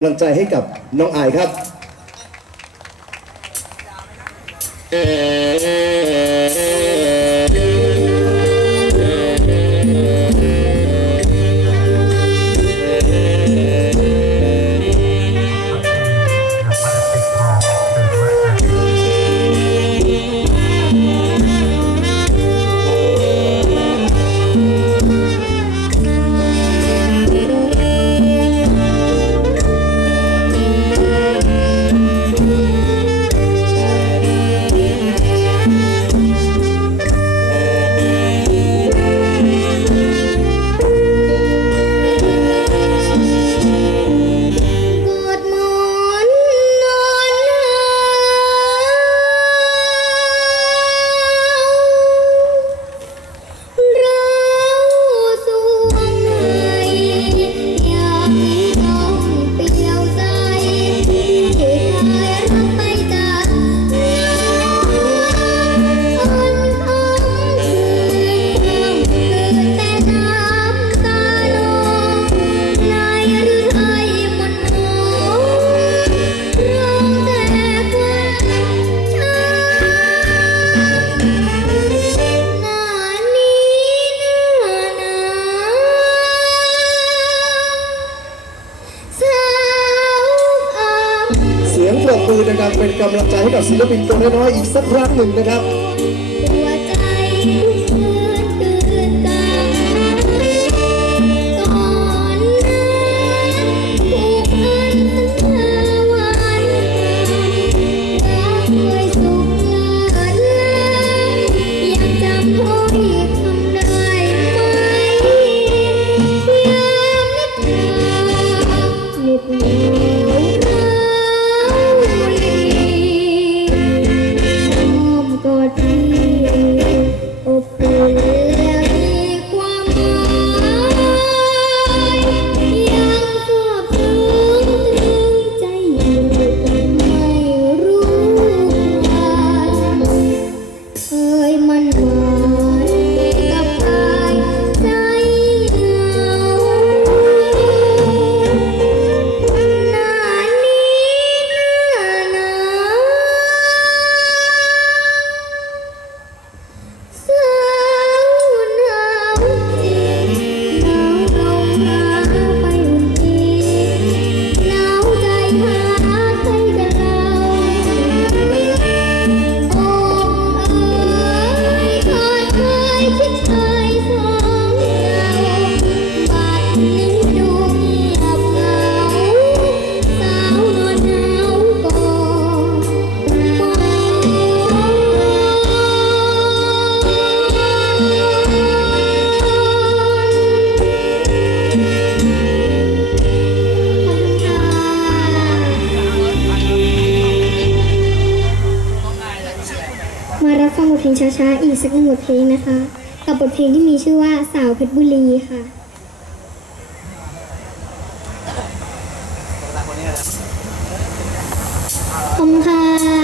กำลังใจให้กับน้องอายครับ ปรบมือดังเป็นกำลังใจให้กับศิลปินตัวน้อยๆอีกสักครั้งหนึ่งนะครับ มารับฟังบทเพลงช้าๆ อีกสักหนึ่งบทเพลงนะคะ กับบทเพลงที่มีชื่อว่าสาวเพชรบุรีค่ะขอบคุณค่ะ